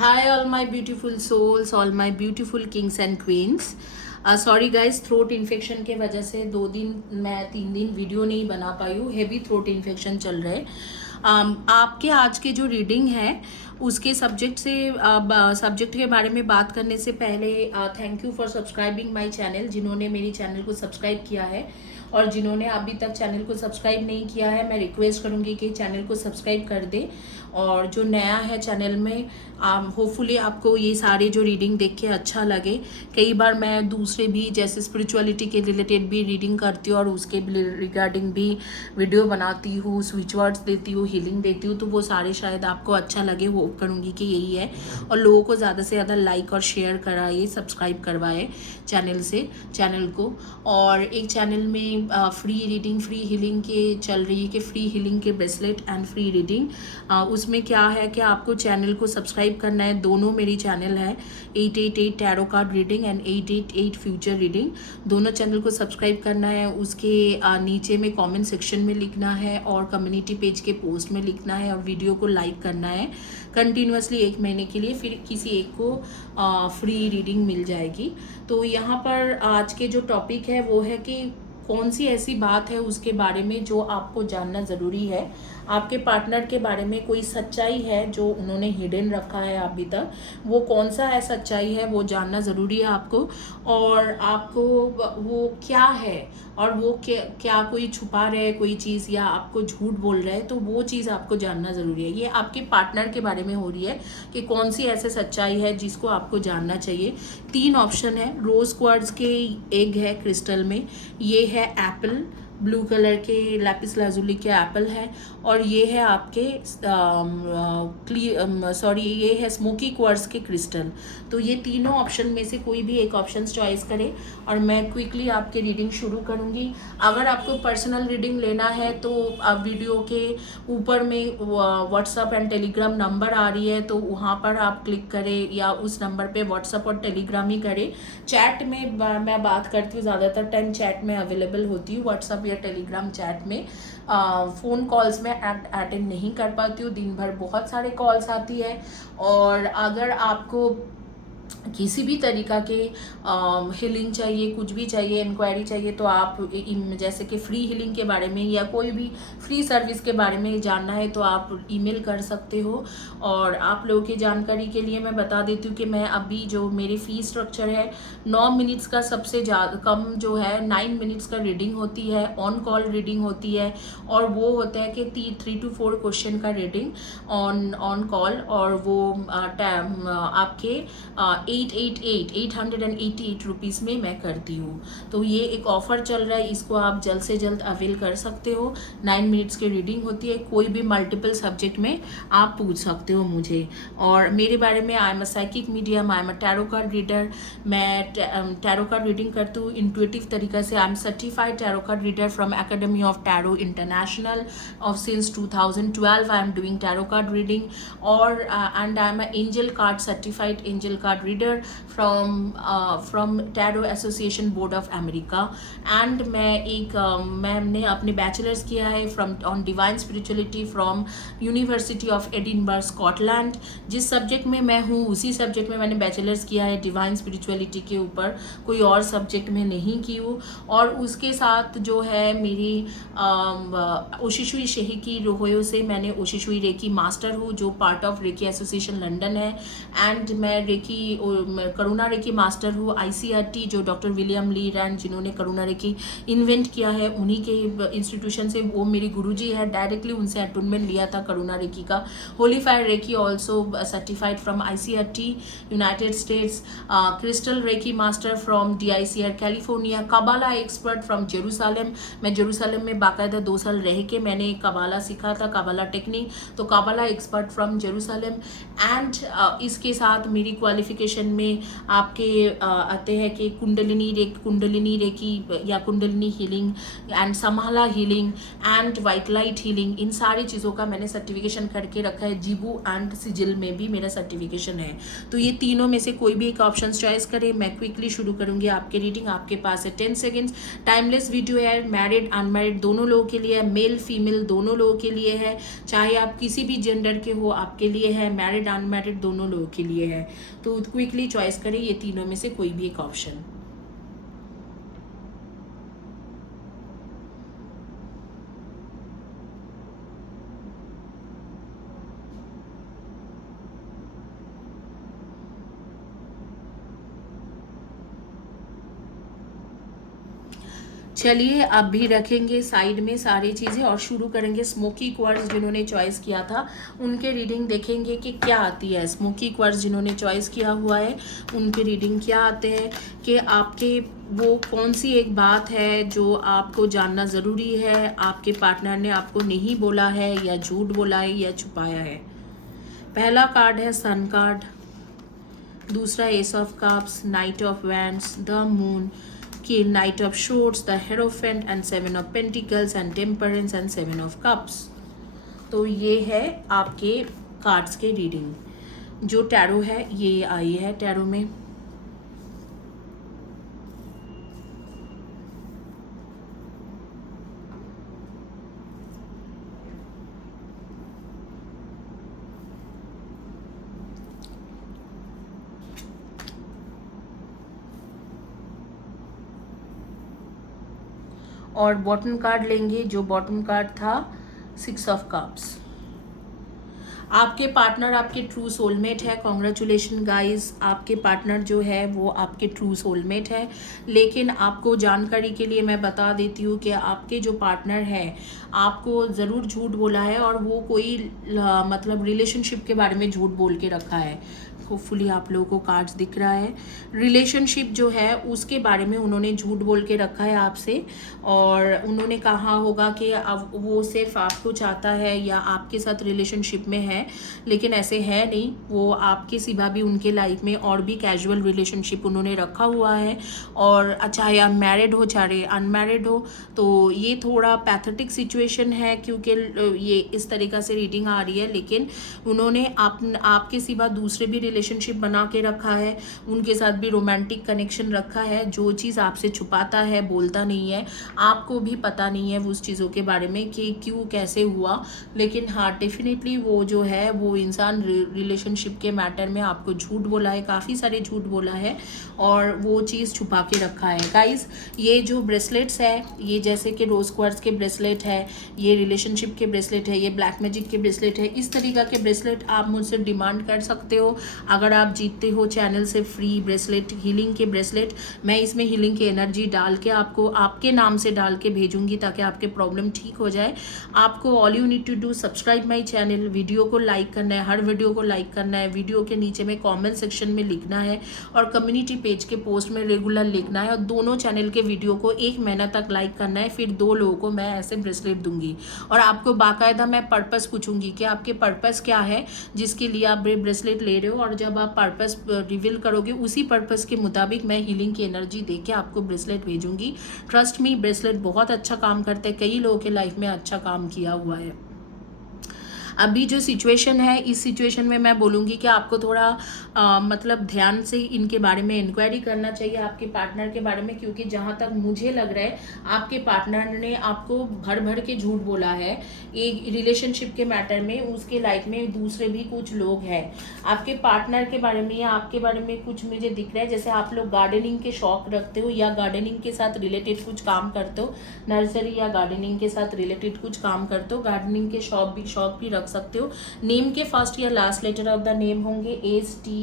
Hi, all my beautiful souls, all my beautiful kings and queens. Sorry guys, throat infection के वजह से 2 दिन मैं 3 दिन वीडियो नहीं बना पाई हूँ। हेवी थ्रोट इन्फेक्शन चल रहे। आपके आज के जो रीडिंग है उसके सब्जेक्ट के बारे में बात करने से पहले thank you for subscribing my channel. जिन्होंने मेरी चैनल को सब्सक्राइब किया है और जिन्होंने अभी तक चैनल को सब्सक्राइब नहीं किया है, मैं रिक्वेस्ट करूँगी कि चैनल को सब्सक्राइब कर दे। और जो नया है चैनल में, होपफुली आपको ये सारे जो रीडिंग देख के अच्छा लगे। कई बार मैं दूसरे भी जैसे स्पिरिचुअलिटी के रिलेटेड भी रीडिंग करती हूँ और उसके रिगार्डिंग भी वीडियो बनाती हूँ, स्विच वर्ड्स देती हूँ, हीलिंग देती हूँ, तो वो सारे शायद आपको अच्छा लगे। होप करूँगी कि यही है। और लोगों को ज़्यादा से ज़्यादा लाइक और शेयर कराइए, सब्सक्राइब करवाए चैनल को। और एक चैनल में फ्री रीडिंग, फ्री हीलिंग के चल रही है कि फ्री हीलिंग के ब्रेसलेट एंड फ्री रीडिंग। उसमें क्या है कि आपको चैनल को सब्सक्राइब करना है। दोनों मेरी चैनल है, 888 tarot card reading and 888 future reading. दोनों चैनल को सब्सक्राइब करना है। उसके नीचे में कमेंट सेक्शन में लिखना है और कम्युनिटी पेज के पोस्ट में लिखना है और वीडियो को लाइक करना है कंटिन्यूसली 1 महीने के लिए। फिर किसी एक को फ्री रीडिंग मिल जाएगी। तो यहाँ पर आज के जो टॉपिक है वो है कि कौन सी ऐसी बात है उसके बारे में जो आपको जानना ज़रूरी है। आपके पार्टनर के बारे में कोई सच्चाई है जो उन्होंने हिडन रखा है अभी तक, वो कौन सा है सच्चाई है वो जानना ज़रूरी है आपको। और आपको वो क्या है और वो क्या कोई छुपा रहे कोई चीज़ या आपको झूठ बोल रहे हैं, तो वो चीज़ आपको जानना ज़रूरी है। ये आपके पार्टनर के बारे में हो रही है कि कौन सी ऐसे सच्चाई है जिसको आपको जानना चाहिए। 3 ऑप्शन है। रोज़ क्वार्ट्ज के एग है क्रिस्टल में, ये है एप्पल, ब्लू कलर के लैपिस लाजुली के एप्पल है, और ये है आपके ये है स्मोकी क्वार्ट्ज के क्रिस्टल। तो ये तीनों ऑप्शन में से कोई भी एक ऑप्शन चॉइस करें और मैं क्विकली आपके रीडिंग शुरू करूँगी। अगर आपको पर्सनल रीडिंग लेना है तो आप वीडियो के ऊपर में व्हाट्सअप एंड टेलीग्राम नंबर आ रही है, तो वहाँ पर आप क्लिक करें या उस नंबर पे व्हाट्सअप और टेलीग्राम ही करें। चैट में मैं बात करती हूँ, ज़्यादातर टाइम चैट में अवेलेबल होती हूँ, व्हाट्सअप या टेलीग्राम चैट में। फ़ोन कॉल्स में अटेंड नहीं कर पाती हूँ, दिन भर बहुत सारे कॉल्स आती है। और अगर आपको किसी भी तरीका के हीलिंग चाहिए, कुछ भी चाहिए, इंक्वायरी चाहिए, तो आप जैसे कि फ्री हीलिंग के बारे में या कोई भी फ्री सर्विस के बारे में जानना है तो आप ईमेल कर सकते हो। और आप लोगों की जानकारी के लिए मैं बता देती हूँ कि मैं अभी जो मेरी फ़ी स्ट्रक्चर है 9 मिनट्स का, सबसे ज़्यादा कम जो है 9 मिनट्स का रीडिंग होती है, ऑन कॉल रीडिंग होती है। और वो होता है कि 3 to 4 क्वेश्चन का रीडिंग ऑन कॉल, और वो आपके 888 रुपीज़ में मैं करती हूँ। तो ये एक ऑफ़र चल रहा है, इसको आप जल्द से जल्द अवेल कर सकते हो। 9 मिनट्स की रीडिंग होती है, कोई भी मल्टीपल सब्जेक्ट में आप पूछ सकते हो मुझे। और मेरे बारे में, I am a psychic medium, I am a tarot card reader. मैं टैरो कार्ड रीडिंग करती हूँ इंट्यूटिव तरीका से। I am certified tarot card reader from academy of tarot international of since 2012 I am doing tarot card reading. और and I am a angel card certified angel card reader from tarot association board of America. And मैंने अपने bachelors किया है from on divine spirituality from university of Edinburgh Scotland. जिस subject में मैं हूँ उसी सब्जेक्ट में मैंने बैचलर्स किया है, डिवाइन स्पिरिचुअलिटी के ऊपर, कोई और सब्जेक्ट में नहीं की हूँ। और उसके साथ जो है मेरी ओशिशुई शेहिकी रोहोयो से मैंने ओशिशुई रेकी मास्टर हूँ, जो part of Reiki association London है। एंड मैं करुणा रेकी मास्टर हूँ ICRT, जो डॉक्टर विलियम ली रैंड जिन्होंने करुणा रेकी इन्वेंट किया है, उन्हीं के इंस्टीट्यूशन से वो मेरी गुरुजी है, डायरेक्टली उनसे अटूनमेंट लिया था करुणा रेकी का। Holy fire Reiki also certified from ICRT United States. Crystal Reiki master from DICR California. Kabbalah expert from Jerusalem. मैं जेरूसलम में बाकायदा 2 साल रह के मैंने कबाला सीखा था, कबाला टेक्निक। तो कबाला एक्सपर्ट फ्रॉम जेरूसलम। एंड इसके साथ मेरी क्वालिफिकेशन सर्टिफिकेशन में आपके आते हैं कि कुंडलिनी रेकी या कुंडलिनी हीलिंग एंड समाला healing and white light healing, इन सारी चीज़ों का मैंने सर्टिफिकेशन करके रखा है। जिबू एंड सिजिल में भी मेरा सर्टिफिकेशन है। तो ये तीनों में से कोई भी एक ऑप्शन चॉइस करें। मैं क्विकली शुरू करूँगी आपके रीडिंग। आपके पास है 10 सेकेंड्स। टाइमलेस वीडियो है, मैरिड अनमैरिड दोनों लोगों के लिए है, मेल फीमेल दोनों लोगों के लिए है, चाहे आप किसी भी जेंडर के हो आपके लिए है, मैरिड अनमैरिड दोनों लोगों के लिए है। तो क्विकली चॉइस करें ये तीनों में से कोई भी एक ऑप्शन। चलिए अब भी रखेंगे साइड में सारी चीज़ें और शुरू करेंगे स्मोकी क्वार्ट्ज जिन्होंने चॉइस किया था उनके रीडिंग देखेंगे कि क्या आती है। स्मोकी क्वार्ट्ज जिन्होंने चॉइस किया हुआ है उनके रीडिंग क्या आते हैं कि आपके वो कौन सी एक बात है जो आपको जानना ज़रूरी है, आपके पार्टनर ने आपको नहीं बोला है या झूठ बोला है या छुपाया है। पहला कार्ड है सन कार्ड, दूसरा ace of cups, knight of wands, the moon की knight of swords, the hierophant and 7 of pentacles and temperance and 7 of cups. तो ये है आपके कार्ड्स के रीडिंग। जो टैरो है ये आई है टैरो में। और बॉटम कार्ड लेंगे, जो बॉटम कार्ड था 6 ऑफ कप्स। आपके पार्टनर आपके ट्रू सोलमेट है। कॉन्ग्रेचुलेशन गाइस, आपके पार्टनर जो है वो आपके ट्रू सोलमेट है। लेकिन आपको जानकारी के लिए मैं बता देती हूँ कि आपके जो पार्टनर है आपको ज़रूर झूठ बोला है और वो कोई मतलब रिलेशनशिप के बारे में झूठ बोल के रखा है। होपफुली आप लोगों को कार्ड्स दिख रहा है। रिलेशनशिप जो है उसके बारे में उन्होंने झूठ बोल के रखा है आपसे और उन्होंने कहा होगा कि अब वो सिर्फ आपको चाहता है या आपके साथ रिलेशनशिप में है, लेकिन ऐसे है नहीं। वो आपके सिवा भी उनके लाइफ में और भी कैजुअल रिलेशनशिप उन्होंने रखा हुआ है और चाहे आप मैरिड हो चाहे अनमैरिड हो। तो ये थोड़ा पैथेटिक सिचुएशन है क्योंकि ये इस तरीक़ा से रीडिंग आ रही है, लेकिन उन्होंने आपके सिवा दूसरे भी रिलेशनशिप बना के रखा है, उनके साथ भी रोमांटिक कनेक्शन रखा है। जो चीज़ आपसे छुपाता है, बोलता नहीं है, आपको भी पता नहीं है उस चीज़ों के बारे में कि क्यों कैसे हुआ। लेकिन हाँ डेफिनेटली वो जो है वो इंसान रिलेशनशिप के मैटर में आपको झूठ बोला है, काफ़ी सारे झूठ बोला है और वो चीज़ छुपा के रखा है। गाइज ये जो ब्रेसलेट्स है, ये जैसे कि रोज क्वार्ट्ज के ब्रेसलेट है, ये रिलेशनशिप के ब्रेसलेट है, ये ब्लैक मैजिक के ब्रेसलेट है। इस तरीक़ा के ब्रेसलेट आप मुझसे डिमांड कर सकते हो अगर आप जीतते हो चैनल से फ्री ब्रेसलेट, हीलिंग के ब्रेसलेट। मैं इसमें हीलिंग की एनर्जी डाल के आपको आपके नाम से डाल के भेजूंगी ताकि आपके प्रॉब्लम ठीक हो जाए। आपको all you need to do subscribe my channel, video को लाइक करना है, हर वीडियो को लाइक करना है, वीडियो के नीचे में कमेंट सेक्शन में लिखना है और कम्युनिटी पेज के पोस्ट में रेगुलर लिखना है और दोनों चैनल के वीडियो को 1 महीना तक लाइक करना है। फिर 2 लोगों को मैं ऐसे ब्रेसलेट दूंगी और आपको बाकायदा मैं पर्पस पूछूंगी कि आपके पर्पस क्या है जिसके लिए आप ब्रेसलेट ले रहे हो, और जब आप पर्पस रिवील करोगे उसी पर्पस के मुताबिक मैं हीलिंग की एनर्जी देके आपको ब्रेसलेट भेजूंगी। ट्रस्ट मी, ब्रेसलेट बहुत अच्छा काम करते हैं, कई लोगों के लाइफ में अच्छा काम किया हुआ है। अभी जो सिचुएशन है इस सिचुएशन में मैं बोलूँगी कि आपको थोड़ा मतलब ध्यान से इनके बारे में इंक्वायरी करना चाहिए आपके पार्टनर के बारे में, क्योंकि जहाँ तक मुझे लग रहा है आपके पार्टनर ने आपको भर भर के झूठ बोला है एक रिलेशनशिप के मैटर में। उसके लाइफ में दूसरे भी कुछ लोग हैं आपके पार्टनर के बारे में या आपके बारे में कुछ मुझे दिख रहा है जैसे आप लोग गार्डनिंग के शौक रखते हो या गार्डनिंग के साथ रिलेटेड कुछ काम करते हो, नर्सरी या गार्डनिंग के साथ रिलेटेड कुछ काम करते हो, गार्डनिंग के शौक भी रख सकते हो। नेम के फर्स्ट या last letter of the name होंगे STAMYEWIHCN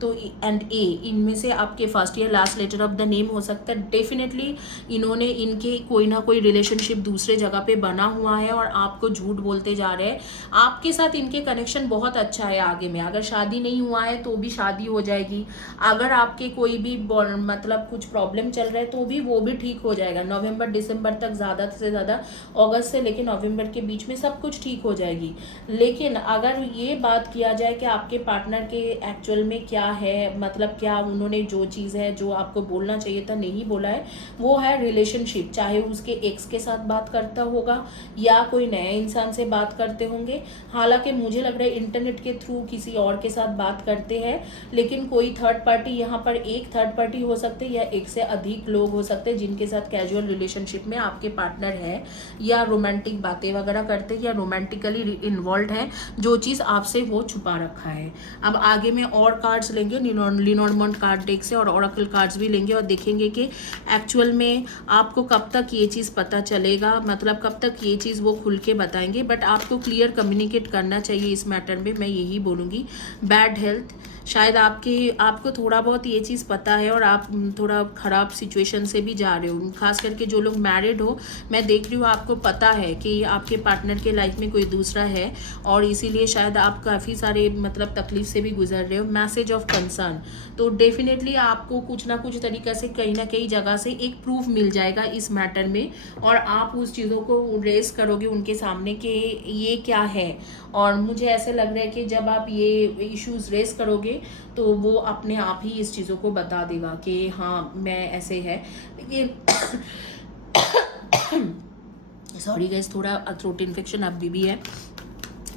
तो एंड ए, इनमें से आपके फर्स्ट या last letter of the name हो सकता है। डेफिनेटली इन्होंने इनके कोई ना कोई रिलेशनशिप दूसरे जगह पे बना हुआ है और आपको झूठ बोलते जा रहे हैं। आपके साथ इनके कनेक्शन बहुत अच्छा है आगे में, अगर शादी नहीं हुआ है तो भी शादी हो जाएगी, अगर आपके कोई भी मतलब कुछ प्रॉब्लम चल रहा है तो भी वो भी ठीक हो जाएगा। नवंबर दिसंबर तक, ज़्यादा से ज़्यादा अगस्त से लेकर नवंबर के बीच में सब कुछ ठीक हो जाएगी। लेकिन अगर ये बात किया जाए कि आपके पार्टनर के एक्चुअल में क्या है, मतलब क्या उन्होंने जो चीज़ है जो आपको बोलना चाहिए था नहीं बोला है, वो है रिलेशनशिप। चाहे उसके एक्स के साथ बात करता होगा या कोई नए इंसान से बात करते होंगे। हालांकि मुझे लग रहा है इंटरनेट के थ्रू किसी और के साथ बात करते हैं, लेकिन कोई थर्ड पार्टी, यहाँ पर एक थर्ड पार्टी हो सकते हैं या एक से अधिक लोग हो सकते हैं जिनके साथ कैजुअल रिलेशनशिप में आपके पार्टनर है या रोमांटिक बातें वगैरह करते हैं या रोमांटिकली इन्वॉल्व है, जो चीज़ आपसे वो छुपा रखा है। अब आगे में और कार्ड्स लेंगे लीनॉर्मंड कार्ड डेक से और ओरेकल कार्ड्स भी लेंगे और देखेंगे कि एक्चुअल में आपको कब तक ये चीज़ पता चलेगा, मतलब कब तक ये चीज़ वो खुल के बताएंगे। बट आपको क्लियर कम्युनिकेट करना चाहिए इस मैटर में, मैं यही बोलूँगी। बैड हेल्थ, शायद आपको थोड़ा बहुत ये चीज़ पता है और आप थोड़ा ख़राब सिचुएशन से भी जा रहे हो। खास करके जो लोग मैरिड हो, मैं देख रही हूँ आपको पता है कि आपके पार्टनर के लाइफ में कोई दूसरा है और इसीलिए शायद आप काफ़ी सारे मतलब तकलीफ से भी गुजर रहे हो। मैसेज ऑफ कंसर्न, तो डेफिनेटली आपको कुछ ना कुछ तरीक़े से कहीं ना कहीं जगह से एक प्रूफ मिल जाएगा इस मैटर में और आप उस चीज़ों को रेस करोगे उनके सामने कि ये क्या है। और मुझे ऐसे लग रहा है कि जब आप ये इश्यूज़ रेस करोगे तो वो अपने आप ही इस चीज़ों को बता देगा कि हाँ मैं ऐसे है। लेकिन सॉरी गाइस, थोड़ा थ्रोट इन्फेक्शन अभी भी है।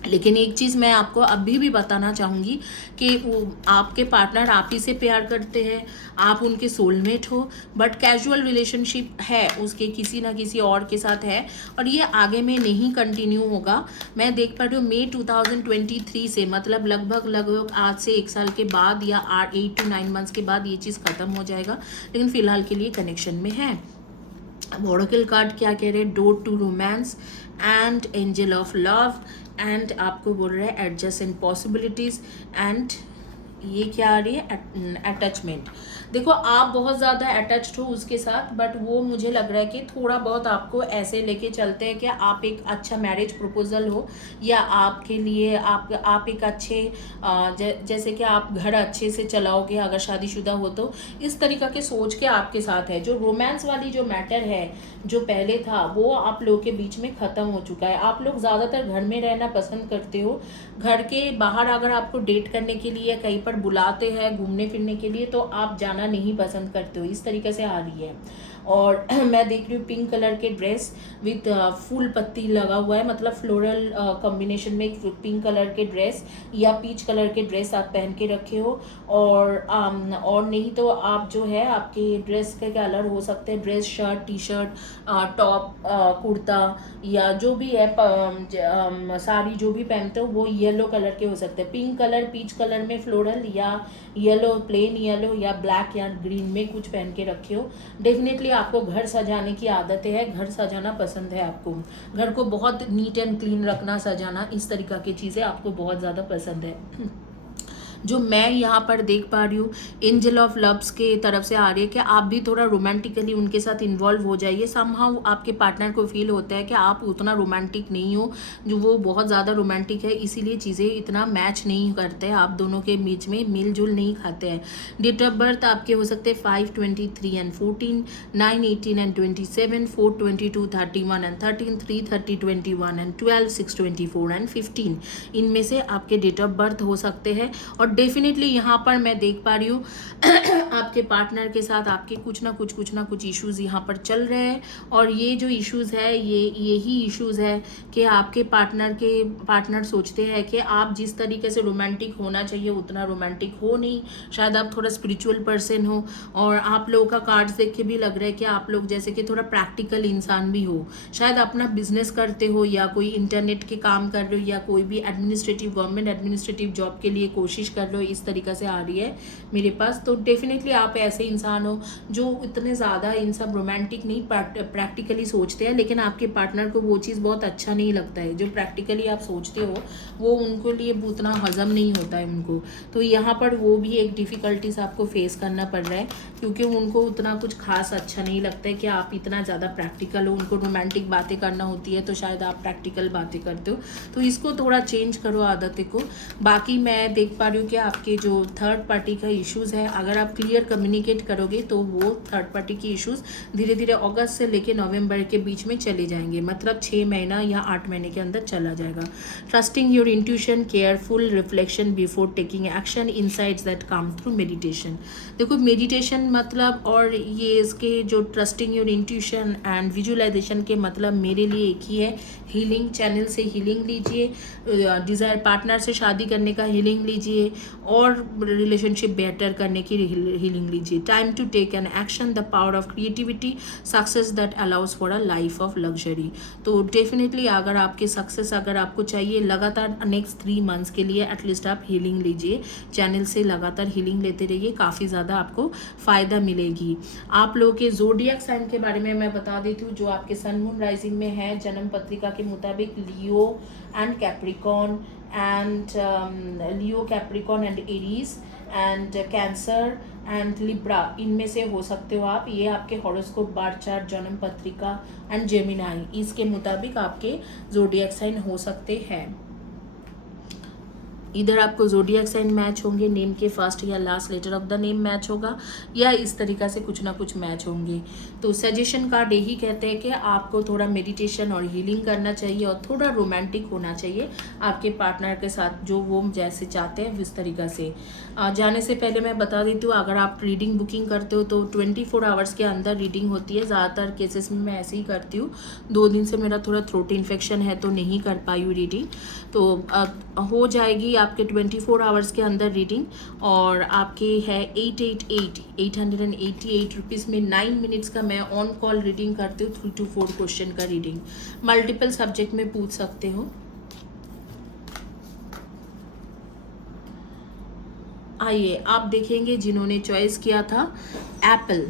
लेकिन एक चीज़ मैं आपको अभी भी बताना चाहूँगी कि वो आपके पार्टनर आप ही से प्यार करते हैं, आप उनके सोलमेट हो, बट कैजुअल रिलेशनशिप है उसके किसी ना किसी और के साथ है और ये आगे में नहीं कंटिन्यू होगा। मैं देख पा रही हूँ मई 2023 से, मतलब लगभग आज से 1 साल के बाद या 8 to 9 मंथ्स के बाद ये चीज़ ख़त्म हो जाएगा, लेकिन फ़िलहाल के लिए कनेक्शन में है। ओरेकल कार्ड क्या कह रहे हैं? Door to romance and angel of love and आपको बोल रहे हैं एडजस्टेंट पॉसिबिलिटीज़ एंड ये क्या आ रही है? अटैचमेंट। देखो आप बहुत ज़्यादा अटैच्ड हो उसके साथ, बट वो मुझे लग रहा है कि थोड़ा बहुत आपको ऐसे लेके चलते हैं कि आप एक अच्छा मैरिज प्रपोजल हो या आपके लिए आप एक अच्छे जैसे कि आप घर अच्छे से चलाओगे अगर शादीशुदा हो तो, इस तरीक़ा के सोच के आपके साथ है। जो रोमांस वाली जो मैटर है जो पहले था वो आप लोगों के बीच में ख़त्म हो चुका है। आप लोग ज़्यादातर घर में रहना पसंद करते हो, घर के बाहर अगर आपको डेट करने के लिए कहीं पर बुलाते हैं घूमने फिरने के लिए तो आप जाना नहीं पसंद करते हो, इस तरीके से आ रही है। और मैं देख रही हूँ पिंक कलर के ड्रेस विथ फूल पत्ती लगा हुआ है, मतलब फ्लोरल कॉम्बिनेशन में एक पिंक कलर के ड्रेस या पीच कलर के ड्रेस आप पहन के रखे हो। और नहीं तो आप जो है आपके ड्रेस के कलर हो सकते हैं dress, shirt, T shirt, top, kurta या जो भी है साड़ी जो भी पहनते हो वो येलो कलर के हो सकते हैं। पिंक कलर, पीच कलर में फ्लोरल या येलो, प्लेन येलो या ब्लैक या ग्रीन में कुछ पहन के रखे हो। डेफिनेटली आपको घर सजाने की आदत है, घर सजाना पसंद है आपको, घर को बहुत नीट एंड क्लीन रखना, सजाना, इस तरीक़ा की चीज़ें आपको बहुत ज़्यादा पसंद है। जो मैं यहाँ पर देख पा रही हूँ एंजल ऑफ लव्स के तरफ से आ रही है कि आप भी थोड़ा रोमांटिकली उनके साथ इन्वॉल्व हो जाइए। समहाउ आपके पार्टनर को फील होता है कि आप उतना रोमांटिक नहीं हो, जो वो बहुत ज़्यादा रोमांटिक है, इसीलिए चीज़ें इतना मैच नहीं करते हैं, आप दोनों के बीच में मिलजुल नहीं खाते हैं। डेट ऑफ बर्थ आपके हो सकते हैं 5, 23 and 14, 9, 18 and 27, 4, 22, 31 and 13, 3, 30, 21 and 12, 6, 24 and 15, इनमें से आपके डेट ऑफ बर्थ हो सकते हैं। और डेफिनेटली यहाँ पर मैं देख पा रही हूँ आपके पार्टनर के साथ आपके कुछ ना कुछ इश्यूज़ यहाँ पर चल रहे हैं और ये जो इश्यूज़ है यही इश्यूज़ है कि आपके पार्टनर सोचते हैं कि आप जिस तरीके से रोमांटिक होना चाहिए उतना रोमांटिक हो नहीं। शायद आप थोड़ा स्पिरिचुअल पर्सन हो और आप लोगों का कार्ड्स देख के भी लग रहा है कि आप लोग जैसे कि थोड़ा प्रैक्टिकल इंसान भी हो। शायद अपना बिजनेस करते हो या कोई इंटरनेट के काम कर रहे हो या कोई भी गवर्नमेंट एडमिनिस्ट्रेटिव जॉब के लिए कोशिश कर लो, इस तरीक़ा से आ रही है मेरे पास। तो डेफिनेटली आप ऐसे इंसान हो जो इतने ज़्यादा इन सब रोमांटिक नहीं प्रैक्टिकली सोचते हैं, लेकिन आपके पार्टनर को वो चीज़ बहुत अच्छा नहीं लगता है। जो प्रैक्टिकली आप सोचते हो वो उनको लिए उतना हज़म नहीं होता है उनको। तो यहाँ पर वो भी एक डिफ़िकल्टीज आपको फेस करना पड़ रहा है, क्योंकि उनको उतना कुछ खास अच्छा नहीं लगता है कि आप इतना ज़्यादा प्रैक्टिकल हो। उनको रोमांटिक बातें करना होती है तो शायद आप प्रैक्टिकल बातें करते हो, तो इसको थोड़ा चेंज करो आदतें को। बाकी मैं देख पा रही हूँ कि आपके जो थर्ड पार्टी का इश्यूज़ है, अगर आप क्लियर कम्युनिकेट करोगे तो वो थर्ड पार्टी की इश्यूज़ धीरे धीरे अगस्त से लेकर नवंबर के बीच में चले जाएंगे, मतलब 6 महीना या 8 महीने के अंदर चला जाएगा। Trusting your intuition, careful reflection before taking action, insights that come through meditation. देखो मेडिटेशन मतलब और ये इसके जो trusting your intuition and visualisation के मतलब मेरे लिए एक ही है। हीलिंग चैनल से हीलिंग लीजिए, डिज़ायर पार्टनर से शादी करने का हीलिंग लीजिए, और रिलेशनशिप बेटर करने की हीलिंग लीजिए। Time to take an action, the power of creativity, success that allows for a life of luxury. तो डेफिनेटली अगर आपके सक्सेस अगर आपको चाहिए लगातार नेक्स्ट 3 मंथ्स के लिए एटलीस्ट आप हीलिंग लीजिए, चैनल से लगातार हीलिंग लेते रहिए, काफ़ी ज़्यादा आपको फ़ायदा मिलेगी। आप लोगों के ज़ोडिएक साइन के बारे में मैं बता देती हूँ, जो आपके सन मून राइजिंग में है जन्म पत्रिका के मुताबिक Leo and Capricorn and Leo Capricorn and Aries and Cancer and Libra, इनमें से हो सकते हो आप। ये आपके हॉरोस्कोप बार चार्ट जन्म पत्रिका एंड जेमिनाई, इसके मुताबिक आपके ज़ोडिएक साइन हो सकते हैं। इधर आपको ज़ोडिएक साइन मैच होंगे, नेम के फर्स्ट या last letter of the name match होगा, या इस तरीक़ा से कुछ ना कुछ मैच होंगे। तो सजेशन कार्ड यही कहते हैं कि आपको थोड़ा मेडिटेशन और हीलिंग करना चाहिए और थोड़ा रोमांटिक होना चाहिए आपके पार्टनर के साथ, जो वो जैसे चाहते हैं उस तरीक़ा से। जाने से पहले मैं बता देती हूँ, अगर आप रीडिंग बुकिंग करते हो तो 24 आवर्स के अंदर रीडिंग होती है। ज़्यादातर केसेस में मैं ऐसे ही करती हूँ। 2 दिन से मेरा थोड़ा थ्रोट इन्फेक्शन है तो नहीं कर पाई हूँ रीडिंग, तो हो जाएगी आपके 24 आवर्स के अंदर रीडिंग। और आपके है 888 रुपीज़ में 9 मिनट्स का मैं ऑन कॉल रीडिंग करती हूँ। 3 to 4 क्वेश्चन का रीडिंग, मल्टीपल सब्जेक्ट में पूछ सकते हो। आइए आप देखेंगे जिन्होंने चॉइस किया था एप्पल,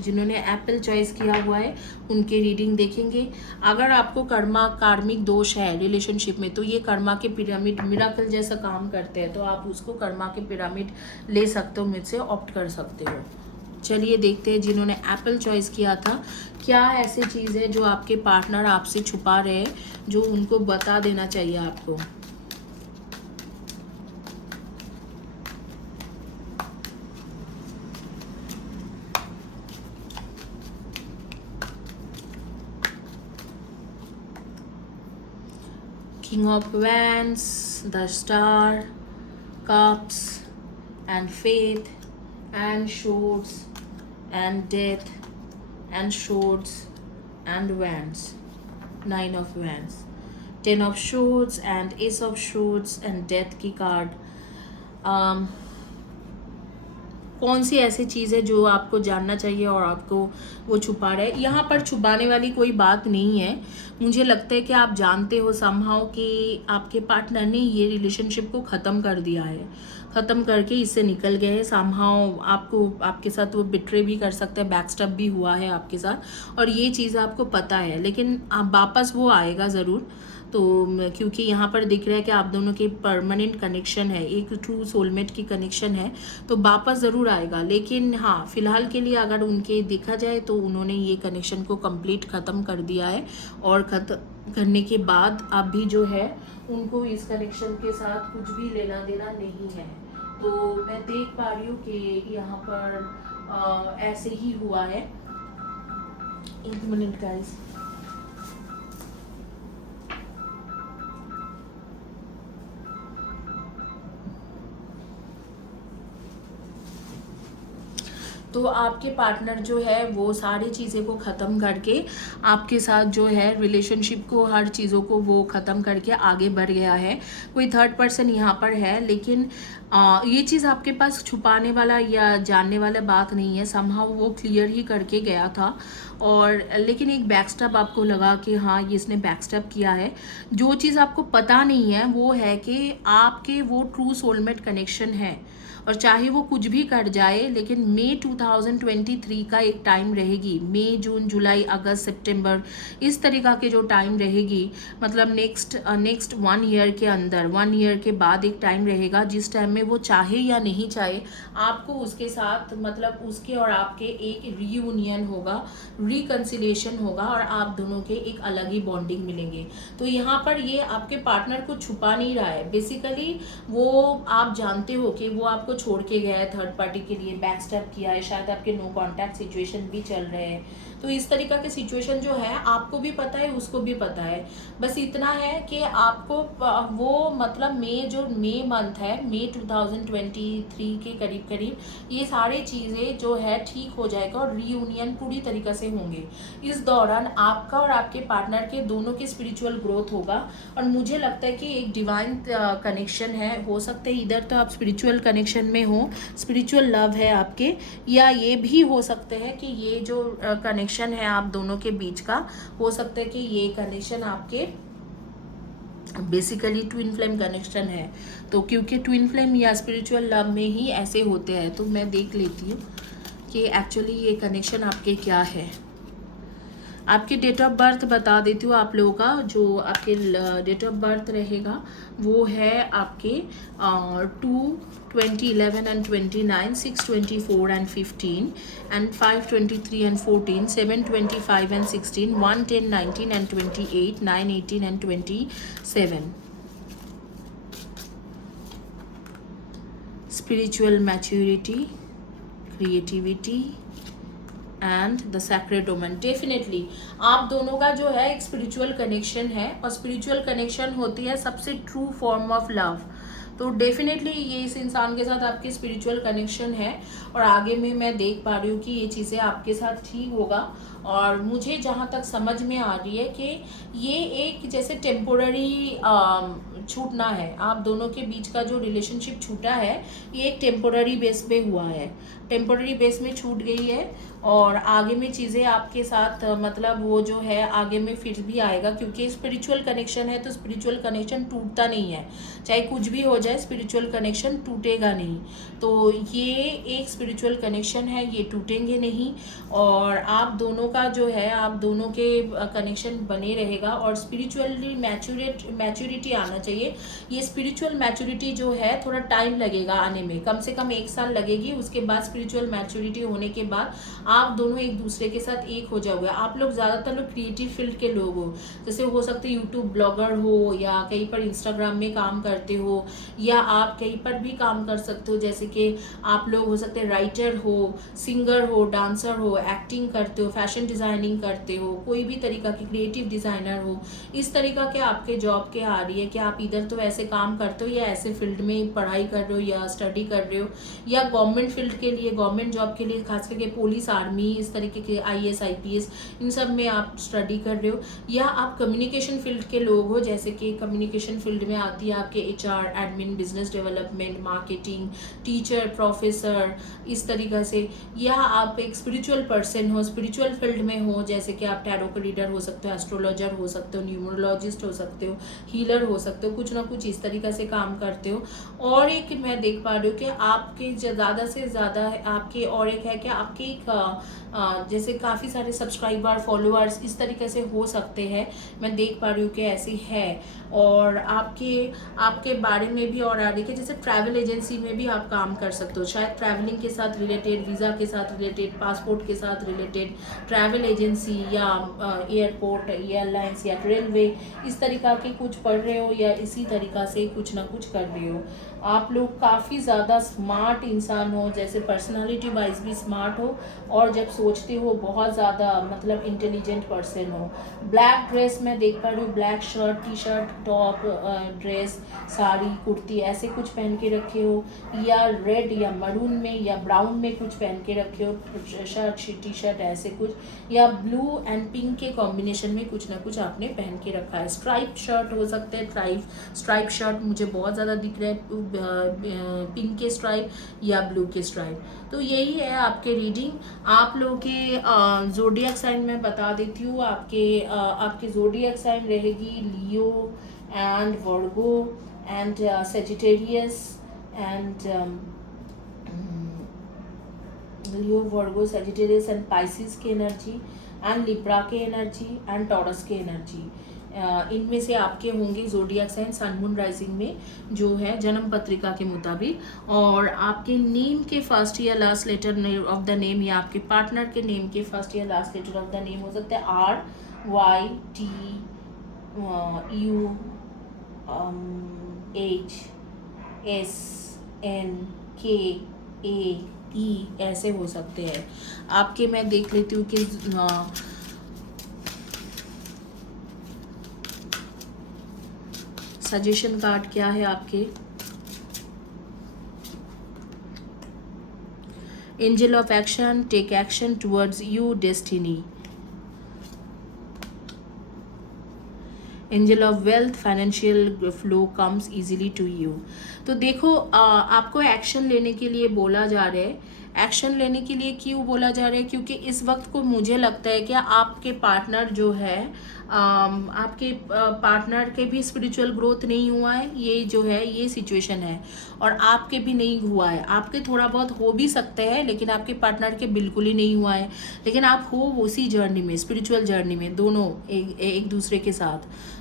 जिन्होंने एप्पल चॉइस किया हुआ है उनके रीडिंग देखेंगे। अगर आपको कार्मिक दोष है रिलेशनशिप में, तो ये कर्मा के पिरामिड मिराकल जैसा काम करते हैं, तो आप उसको कर्मा के पिरामिड ले सकते हो, मुझसे ऑप्ट कर सकते हो। चलिए देखते हैं जिन्होंने एप्पल चॉइस किया था, क्या ऐसी चीज़ है जो आपके पार्टनर आपसे छुपा रहे हैं, जो उनको बता देना चाहिए आपको। King of Wands, the Star, Cups, and Faith, and Swords, and Death, and Swords, and Wands, 9 of Wands, 10 of Swords, and Ace of Swords, and Death की कार्ड। कौन सी ऐसी चीज़ है जो आपको जानना चाहिए और आपको वो छुपा रहे हैं। यहाँ पर छुपाने वाली कोई बात नहीं है। मुझे लगता है कि आप जानते हो समहाउ कि आपके पार्टनर ने ये रिलेशनशिप को ख़त्म कर दिया है, ख़त्म करके इससे निकल गए हैं। समहाउ आपको आपके साथ वो बिट्रे भी कर सकते हैं, बैकस्टैप भी हुआ है आपके साथ, और ये चीज़ आपको पता है, लेकिन वापस वो आएगा ज़रूर। तो क्योंकि यहाँ पर दिख रहा है कि आप दोनों के परमानेंट कनेक्शन है, एक ट्रू सोलमेट की कनेक्शन है, तो वापस ज़रूर आएगा। लेकिन हाँ, फ़िलहाल के लिए अगर उनके देखा जाए तो उन्होंने ये कनेक्शन को कंप्लीट ख़त्म कर दिया है, और ख़त्म करने के बाद अब भी जो है उनको इस कनेक्शन के साथ कुछ भी लेना देना नहीं है। तो मैं देख पा रही हूँ कि यहाँ पर ऐसे ही हुआ है। 1 मिनट गाइस। तो आपके पार्टनर जो है वो सारी चीज़ें को ख़त्म करके आपके साथ जो है रिलेशनशिप को, हर चीज़ों को वो ख़त्म करके आगे बढ़ गया है। कोई थर्ड पर्सन यहाँ पर है, लेकिन ये चीज़ आपके पास छुपाने वाला या जानने वाला बात नहीं है। समहाउ वो क्लियर ही करके गया था, और लेकिन एक बैकस्टैप आपको लगा कि हाँ ये इसने बैकस्टैप किया है। जो चीज़ आपको पता नहीं है वो है कि आपके वो ट्रू सोलमेट कनेक्शन है, और चाहे वो कुछ भी कर जाए, लेकिन मई 2023 का एक टाइम रहेगी, मई जून जुलाई अगस्त सितंबर इस तरीक़ा के जो टाइम रहेगी, मतलब नेक्स्ट 1 ईयर के अंदर, 1 ईयर के बाद एक टाइम रहेगा जिस टाइम में वो चाहे या नहीं चाहे आपको उसके साथ, मतलब उसके और आपके एक रीयूनियन होगा, रिकन्सिलिएशन होगा, और आप दोनों के एक अलग ही बॉन्डिंग मिलेंगे। तो यहाँ पर ये आपके पार्टनर को छुपा नहीं रहा है, बेसिकली वो आप जानते हो कि वो आपको छोड़ के गया है, थर्ड पार्टी के लिए बैकस्टैप किया है, शायद आपके नो कांटेक्ट सिचुएशन भी चल रहे हैं। तो इस तरीका के सिचुएशन जो है आपको भी पता है, उसको भी पता है। बस इतना है कि आपको वो मतलब मई मंथ है, मई 2023 के करीब करीब ये सारी चीज़ें जो है ठीक हो जाएगा और रीयूनियन पूरी तरीके से होंगे। इस दौरान आपका और आपके पार्टनर के दोनों की स्पिरिचुअल ग्रोथ होगा, और मुझे लगता है कि एक डिवाइन कनेक्शन है, हो सकता है इधर तो आप स्पिरिचुअल कनेक्शन में हो, स्पिरिचुअल लव है आपके, या ये भी हो सकते हैं कि ये जो कनेक्शन है आप दोनों के बीच का, हो सकता है कि ये कनेक्शन आपके बेसिकली ट्विन फ्लेम कनेक्शन है। तो क्योंकि ट्विन फ्लेम या स्पिरिचुअल लव में ही ऐसे होते हैं, तो मैं देख लेती हूँ कि एक्चुअली ये कनेक्शन आपके क्या है। आपकी डेट ऑफ बर्थ बता देती हूँ आप लोगों का, जो आपके डेट ऑफ बर्थ रहेगा वो है आपके 2, 20, 11 and 29, 6, 24 and 15 and 5, 23 and 14, 7, 25 and 16, 1, 10, 19 and 28, 9, 18 and 27. Spiritual maturity, creativity and the sacred woman. Definitely आप दोनों का जो है एक स्पिरिचुअल कनेक्शन है, और स्पिरिचुअल कनेक्शन होती है सबसे ट्रू फॉर्म ऑफ लव। तो डेफिनेटली ये इस इंसान के साथ आपकी स्पिरिचुअल कनेक्शन है, और आगे में मैं देख पा रही हूँ कि ये चीज़ें आपके साथ ठीक होगा। और मुझे जहाँ तक समझ में आ रही है कि ये एक जैसे टेम्पोररी छूटना है, आप दोनों के बीच का जो रिलेशनशिप छूटा है ये एक टेम्पोररी बेस पे हुआ है, टेम्पोररी बेस में छूट गई है, और आगे में चीज़ें आपके साथ मतलब वो जो है आगे में फिर भी आएगा, क्योंकि स्पिरिचुअल कनेक्शन है तो स्पिरिचुअल कनेक्शन टूटता नहीं है, चाहे कुछ भी हो जाए स्पिरिचुअल कनेक्शन टूटेगा नहीं। तो ये एक स्पिरिचुअल कनेक्शन है, ये टूटेंगे नहीं, और आप दोनों का जो है आप दोनों के कनेक्शन बने रहेगा, और स्पिरिचुअली मैच्योरिटी आना चाहिए। ये स्पिरिचुअल मैच्योरिटी जो है थोड़ा टाइम लगेगा आने में, कम से कम 1 साल लगेगी। उसके बाद स्पिरिचुअल मैच्योरिटी होने के बाद आप दोनों एक दूसरे के साथ एक हो जाओगे। आप लोग ज़्यादातर लोग क्रिएटिव फील्ड के लोग हो, जैसे हो सकते यूट्यूब ब्लॉगर हो, या कहीं पर इंस्टाग्राम में काम करते हो, या आप कहीं पर भी काम कर सकते हो, जैसे कि आप लोग हो सकते राइटर हो, सिंगर हो, डांसर हो, एक्टिंग करते हो, फैशन डिज़ाइनिंग करते हो, कोई भी तरीका की क्रिएटिव डिज़ाइनर हो। इस तरीका के आपके जॉब के आ रही है कि आप इधर तो ऐसे काम करते हो, या ऐसे फील्ड में पढ़ाई कर रहे हो, या स्टडी कर रहे हो, या गवर्नमेंट फील्ड के लिए, गवर्नमेंट जॉब के लिए, खास करके पुलिस, आर्मी, इस तरीके के IAS IPS इन सब में आप स्टडी कर रहे हो, या आप कम्युनिकेशन फील्ड के लोग हो, जैसे कि कम्युनिकेशन फील्ड में आती है आपके HR, admin, business development, marketing, teacher, professor, इस तरीक़ा से, या आप एक स्पिरिचुअल पर्सन हो, स्पिरिचुअल फील्ड में हो, जैसे कि आप टैरो का रीडर हो सकते हो, एस्ट्रोलॉजर हो सकते हो, न्यूमरोलॉजिस्ट हो सकते हो, हीलर हो सकते हो, कुछ ना कुछ इस तरीक़ा से काम करते हो। और एक मैं देख पा रही हूँ कि आपके ज़्यादा से ज़्यादा आपके, और एक है कि आपके जैसे काफ़ी सारे सब्सक्राइबर, फॉलोअर्स इस तरीके से हो सकते हैं, मैं देख पा रही हूँ कि ऐसी है। और आपके बारे में भी और आ रही है, जैसे ट्रैवल एजेंसी में भी आप काम कर सकते हो, शायद ट्रैवलिंग के साथ रिलेटेड, वीज़ा के साथ रिलेटेड, पासपोर्ट के साथ रिलेटेड, ट्रैवल एजेंसी या एयरपोर्ट, एयरलाइंस या रेलवे, इस तरीका के कुछ पढ़ रहे हो, या इसी तरीका से कुछ ना कुछ कर रहे हो। आप लोग काफ़ी ज़्यादा स्मार्ट इंसान हो, जैसे पर्सनालिटी वाइज भी स्मार्ट हो, और जब सोचते हो बहुत ज़्यादा मतलब इंटेलिजेंट पर्सन हो। ब्लैक ड्रेस मैं देख पा रही हूँ, black shirt, T shirt, top, dress, sari, kurti ऐसे कुछ पहन के रखे हो, या रेड या मरून में या ब्राउन में कुछ पहन के रखे हो, शर्ट, टी शर्ट ऐसे कुछ, या ब्लू एंड पिंक के कॉम्बिनेशन में कुछ ना कुछ आपने पहन के रखा है। स्ट्राइप शर्ट हो सकते हैं, स्ट्राइप शर्ट मुझे बहुत ज़्यादा दिख रहा है, पिंक के स्ट्राइप या ब्लू के स्ट्राइप। तो यही है आपके रीडिंग। आप लोगों के ज़ोडिएक साइन में बता देती हूँ। आपके ज़ोडिएक साइन रहेगी Leo and Virgo and Sagittarius and Leo Virgo Sagittarius and Pisces की एनर्जी एंड लिब्रा के एनर्जी एंड टॉरस के एनर्जी। इनमें से आपके होंगे zodiac sign sun moon rising में जो है जन्म पत्रिका के मुताबिक। और आपके नेम के फर्स्ट या last letter of the name या आपके पार्टनर के नेम के फर्स्ट या last letter of the name हो सकता है RYT UHSNKAE ऐसे हो सकते हैं आपके। मैं देख लेती हूँ कि सजेशन कार्ड क्या है आपके। Angel of action, take action towards you destiny. Angel of wealth, financial flow comes easily to you. तो देखो आपको एक्शन लेने के लिए बोला जा रहा है। एक्शन लेने के लिए क्यों बोला जा रहा है? क्योंकि इस वक्त को मुझे लगता है कि आपके पार्टनर जो है आपके पार्टनर के भी स्पिरिचुअल ग्रोथ नहीं हुआ है, ये जो है ये सिचुएशन है। और आपके भी नहीं हुआ है। आपके थोड़ा बहुत हो भी सकते हैं लेकिन आपके पार्टनर के बिल्कुल ही नहीं हुआ है। लेकिन आप हो उसी जर्नी में, स्पिरिचुअल जर्नी में, दोनों एक दूसरे के साथ।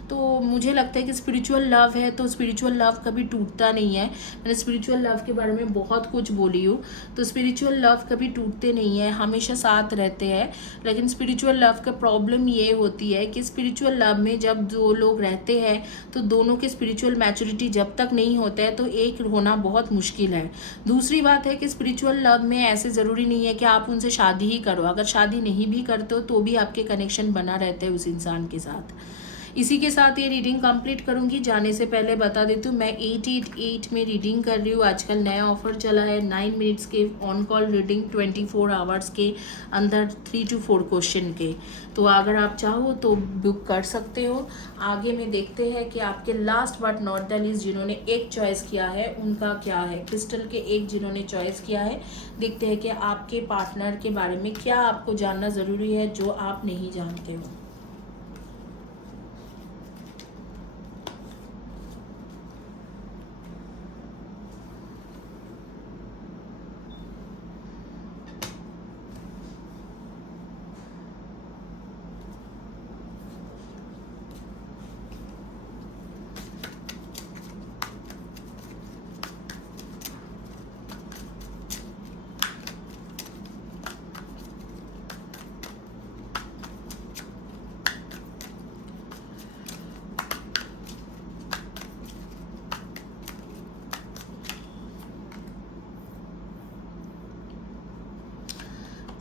तो मुझे लगता है कि स्पिरिचुअल लव है तो स्पिरिचुअल लव कभी टूटता नहीं है। मैंने स्पिरिचुअल लव के बारे में बहुत कुछ बोली हूँ। तो स्पिरिचुअल लव कभी टूटते नहीं है, हमेशा साथ रहते हैं। लेकिन स्पिरिचुअल लव का प्रॉब्लम ये होती है कि स्पिरिचुअल लव में जब दो लोग रहते हैं तो दोनों के स्पिरिचुअल मैच्योरिटी जब तक नहीं होता है तो एक होना बहुत मुश्किल है। दूसरी बात है कि स्पिरिचुअल लव में ऐसे ज़रूरी नहीं है कि आप उनसे शादी ही करो। अगर शादी नहीं भी करते हो तो भी आपके कनेक्शन बना रहता है उस इंसान के साथ। इसी के साथ ये रीडिंग कंप्लीट करूंगी। जाने से पहले बता देती हूँ मैं 888 में रीडिंग कर रही हूँ। आजकल नया ऑफर चला है 9 मिनट्स के ऑन कॉल रीडिंग, 24 आवर्स के अंदर 3 to 4 क्वेश्चन के। तो अगर आप चाहो तो बुक कर सकते हो। आगे में देखते हैं कि आपके last but not the least जिन्होंने एक चॉइस किया है उनका क्या है। क्रिस्टल के एक जिन्होंने चॉइस किया है, देखते हैं कि आपके पार्टनर के बारे में क्या आपको जानना ज़रूरी है जो आप नहीं जानते हो।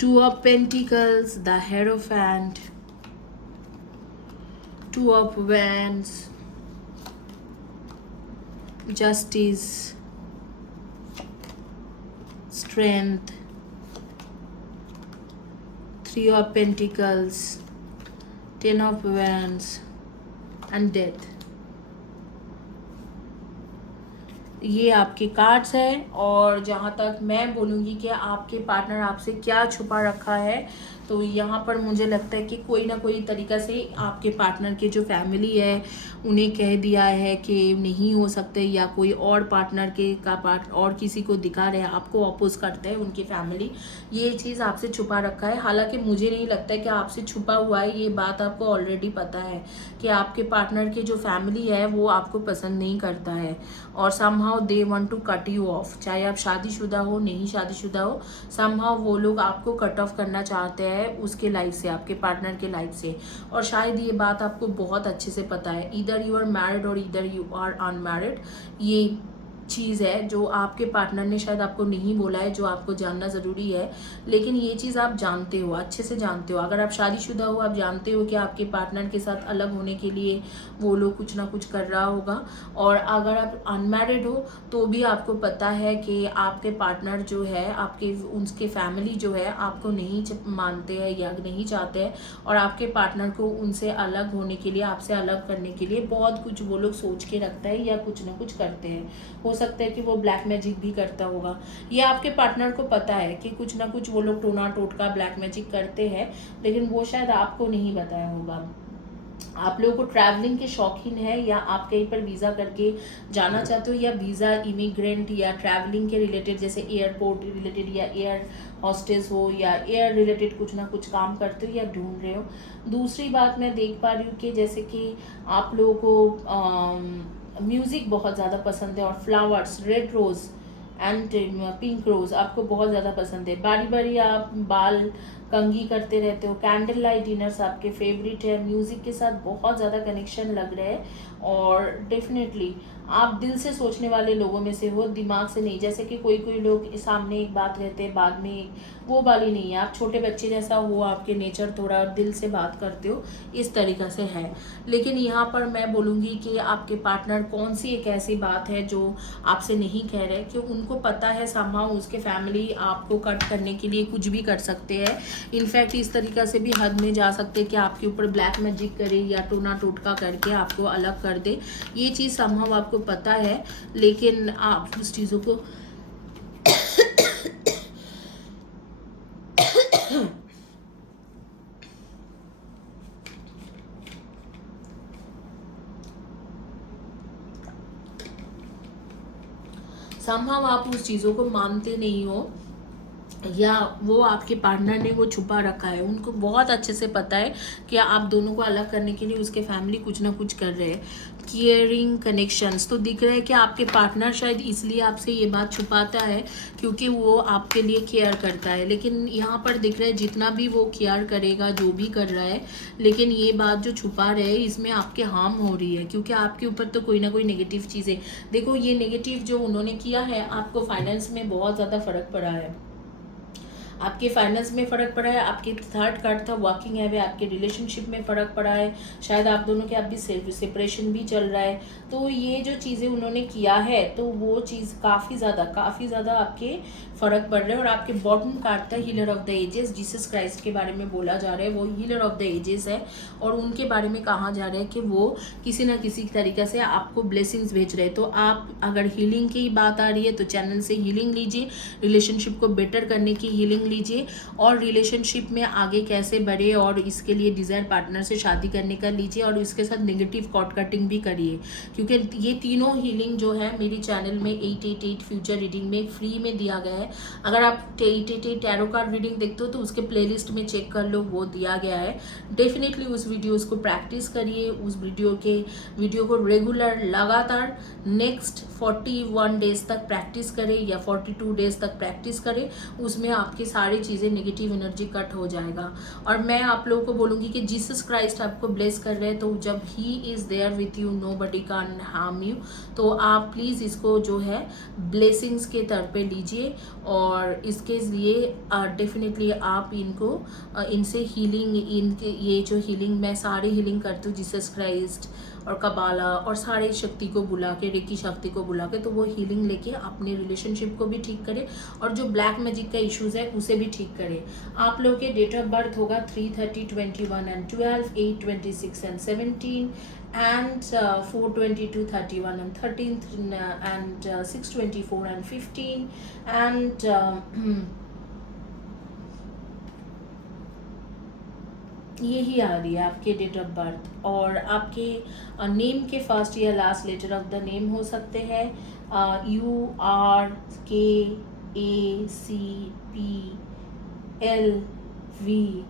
Two of Pentacles, the Hierophant, Two of Wands, Justice, Strength, Three of Pentacles, Ten of Wands and Death। ये आपके कार्ड्स हैं। और जहाँ तक मैं बोलूँगी कि आपके पार्टनर आपसे क्या छुपा रखा है, तो यहाँ पर मुझे लगता है कि कोई ना कोई तरीक़ा से आपके पार्टनर की जो फैमिली है उन्हें कह दिया है कि नहीं हो सकते, या कोई और पार्टनर के का और किसी को दिखा रहे हैं, आपको अपोज करते हैं उनकी फैमिली, ये चीज़ आपसे छुपा रखा है। हालांकि मुझे नहीं लगता है कि आपसे छुपा हुआ है, ये बात आपको ऑलरेडी पता है कि आपके पार्टनर की जो फैमिली है वो आपको पसंद नहीं करता है और somehow they want to cut you off. चाहे आप शादीशुदा हो नहीं शादीशुदा हो, समहाउ वो लोग आपको कट ऑफ करना चाहते हैं उसके लाइफ से, आपके पार्टनर के लाइफ से। और शायद ये बात आपको बहुत अच्छे से पता है। ईदर यू आर मैरिड और ईदर यू आर अनमैरिड। ये चीज़ है जो आपके पार्टनर ने शायद आपको नहीं बोला है, जो आपको जानना ज़रूरी है। लेकिन ये चीज़ आप जानते हो, अच्छे से जानते हो। अगर आप शादीशुदा हो, आप जानते हो कि आपके पार्टनर के साथ अलग होने के लिए वो लोग कुछ ना कुछ कर रहा होगा। और अगर आप अनमैरिड हो तो भी आपको पता है कि आपके पार्टनर जो है, आपके उनके फैमिली जो है आपको नहीं मानते हैं या नहीं चाहते हैं, और आपके पार्टनर को उनसे अलग होने के लिए, आपसे अलग करने के लिए बहुत कुछ वो लोग सोच के रखता है या कुछ ना कुछ करते हैं। हो सकता है कि वो ब्लैक मैजिक भी करता होगा, या आपके पार्टनर को पता है कि कुछ ना कुछ वो लोग टोना टोटका ब्लैक मैजिक करते हैं, लेकिन वो शायद आपको नहीं बताया होगा। आप लोगों को ट्रैवलिंग के शौकीन है, या आप कहीं पर वीज़ा करके जाना चाहते हो, या वीज़ा इमिग्रेंट या ट्रैवलिंग के रिलेटेड जैसे एयरपोर्ट रिलेटेड या एयर हॉस्टेस हो या एयर रिलेटेड कुछ ना कुछ काम करते हो या ढूंढ रहे हो। दूसरी बात मैं देख पा रही हूँ कि जैसे कि आप लोगों को म्यूज़िक बहुत ज़्यादा पसंद है, और flowers, red rose and pink rose आपको बहुत ज़्यादा पसंद है। बारी बारी आप बाल कंघी करते रहते हो, कैंडल लाइट डिनर्स आपके फेवरेट है, म्यूज़िक के साथ बहुत ज़्यादा कनेक्शन लग रहा है, और डेफिनेटली आप दिल से सोचने वाले लोगों में से हो, दिमाग से नहीं। जैसे कि कोई कोई लोग सामने एक बात कहते हैं, बाद में वो वाली नहीं है। आप छोटे बच्चे जैसा हो, आपके नेचर थोड़ा दिल से बात करते हो, इस तरीक़ा से है। लेकिन यहाँ पर मैं बोलूँगी कि आपके पार्टनर कौन सी एक ऐसी बात है जो आपसे नहीं कह रहे, कि उनको पता है समहाउ उसके फैमिली आपको कट करने के लिए कुछ भी कर सकते हैं। इनफैक्ट इस तरीक़ा से भी हद में जा सकते हैं कि आपके ऊपर ब्लैक मैजिक करे या टोना टोटका करके आपको अलग कर दे। ये चीज़ समहाउ आपको पता है, लेकिन आप उस चीज़ों को समहाउ आप उस चीज़ों को मानते नहीं हो, या वो आपके पार्टनर ने वो छुपा रखा है। उनको बहुत अच्छे से पता है कि आप दोनों को अलग करने के लिए उसके फैमिली कुछ ना कुछ कर रहे हैं। केयरिंग कनेक्शंस तो दिख रहा है कि आपके पार्टनर शायद इसलिए आपसे ये बात छुपाता है क्योंकि वो आपके लिए केयर करता है। लेकिन यहाँ पर दिख रहा है जितना भी वो केयर करेगा, जो भी कर रहा है, लेकिन ये बात जो छुपा रहे हैं इसमें आपके हार्म हो रही है, क्योंकि आपके ऊपर तो कोई ना कोई नेगेटिव चीज़ें। देखो, ये नेगेटिव जो उन्होंने किया है, आपको फाइनेंस में बहुत ज़्यादा फर्क पड़ा है, आपके फाइनेंस में फ़र्क पड़ा है। आपके थर्ड कार्ड था वर्किंग है, वे आपके रिलेशनशिप में फ़र्क पड़ा है। शायद आप दोनों के अभी सेपरेशन भी चल रहा है। तो ये जो चीज़ें उन्होंने किया है, तो वो चीज़ काफ़ी ज़्यादा आपके फ़र्क पड़ रहा है। और आपके बॉटम कार्ड था healer of the ages, Jesus Christ के बारे में बोला जा रहा है, वो हीलर ऑफ द एजेस है, और उनके बारे में कहा जा रहा है कि वो किसी ना किसी तरीके से आपको ब्लेसिंग्स भेज रहे हैं। तो आप, अगर हीलिंग की बात आ रही है तो चैनल से हीलिंग लीजिए, रिलेशनशिप को बेटर करने की हीलिंग लीजिए, और रिलेशनशिप में आगे कैसे बढ़े, और इसके लिए डिज़ायर पार्टनर से शादी करने का लीजिए, और इसके साथ नेगेटिव कॉर्ड कटिंग भी करिए, क्योंकि ये तीनों हीलिंग जो है मेरी चैनल में 888 फ्यूचर रीडिंग में फ्री में दिया गया है। अगर आप 888 टैरो कार्ड रीडिंग देखते हो तो उसके प्लेलिस्ट में चेक कर लो, वो दिया गया है। डेफिनेटली उस वीडियोज़ को प्रैक्टिस करिए, उस वीडियो को रेगुलर लगातार नेक्स्ट 41 डेज तक प्रैक्टिस करें, या 42 डेज तक प्रैक्टिस करें। उसमें आपकी सारी चीज़ें, नेगेटिव एनर्जी कट हो जाएगा। और मैं आप लोगों को बोलूँगी कि जीसस क्राइस्ट आपको ब्लेस कर रहे हैं, तो जब he is there with you, nobody can harm you. तो आप प्लीज़ इसको जो है ब्लेसिंग्स के तौर पे लीजिए, और इसके लिए डेफिनेटली आप इनसे हीलिंग, इनके ये जो हीलिंग, मैं सारी हीलिंग करती हूँ जीसस क्राइस्ट और कबाला और सारे शक्ति को बुला के, रेकी शक्ति को बुला के, तो वो हीलिंग लेके अपने रिलेशनशिप को भी ठीक करे, और जो ब्लैक मैजिक का इश्यूज़ है उसे भी ठीक करे। आप लोग के डेट ऑफ बर्थ होगा 3/30, 21 and 12, 8, 26 and 17, and 4/22, 31 and 13, and 6/24 and 15, and यही आ रही है आपके डेट ऑफ बर्थ। और आपके नेम के फर्स्ट या last letter of the name हो सकते हैं URKACPLV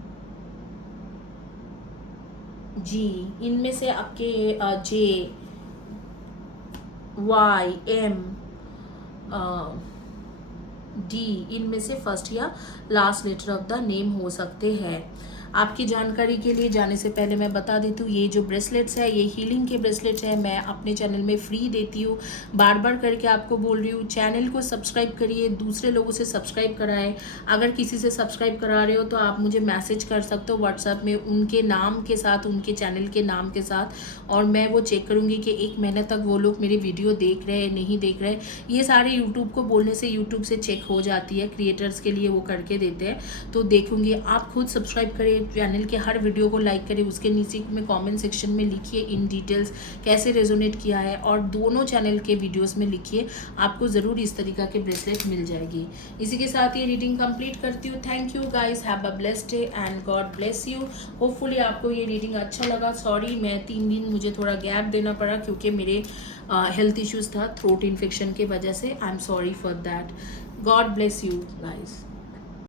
जी। इनमें से आपके JYMD इनमें से फर्स्ट या last letter of the name हो सकते हैं। आपकी जानकारी के लिए जाने से पहले मैं बता देती हूँ, ये जो ब्रेसलेट्स है, ये हीलिंग के ब्रेसलेट्स है, मैं अपने चैनल में फ्री देती हूँ। बार बार करके आपको बोल रही हूँ, चैनल को सब्सक्राइब करिए, दूसरे लोगों से सब्सक्राइब कराएं। अगर किसी से सब्सक्राइब करा रहे हो तो आप मुझे मैसेज कर सकते हो व्हाट्सएप में, उनके नाम के साथ, उनके चैनल के नाम के साथ, और मैं वो चेक करूँगी कि 1 महीने तक वो लोग मेरी वीडियो देख रहे हैं, नहीं देख रहे। ये सारे यूट्यूब को बोलने से यूट्यूब से चेक हो जाती है, क्रिएटर्स के लिए वो करके देते हैं। तो देखूँगी, आप खुद सब्सक्राइब करिए, चैनल के हर वीडियो को लाइक करें, उसके नीचे में कमेंट सेक्शन में लिखिए इन डिटेल्स कैसे रेजोनेट किया है, और दोनों चैनल के वीडियोस में लिखिए, आपको ज़रूर इस तरीक़ा के ब्रेसलेट मिल जाएगी। इसी के साथ ये रीडिंग कंप्लीट करती हूँ। Thank you guys, have a blessed day and God bless you. Hopefully आपको ये रीडिंग अच्छा लगा। सॉरी मैं 3 दिन मुझे थोड़ा गैप देना पड़ा क्योंकि मेरे हेल्थ इश्यूज़ था थ्रोट इन्फेक्शन के वजह से। I am sorry for that. God bless you guys.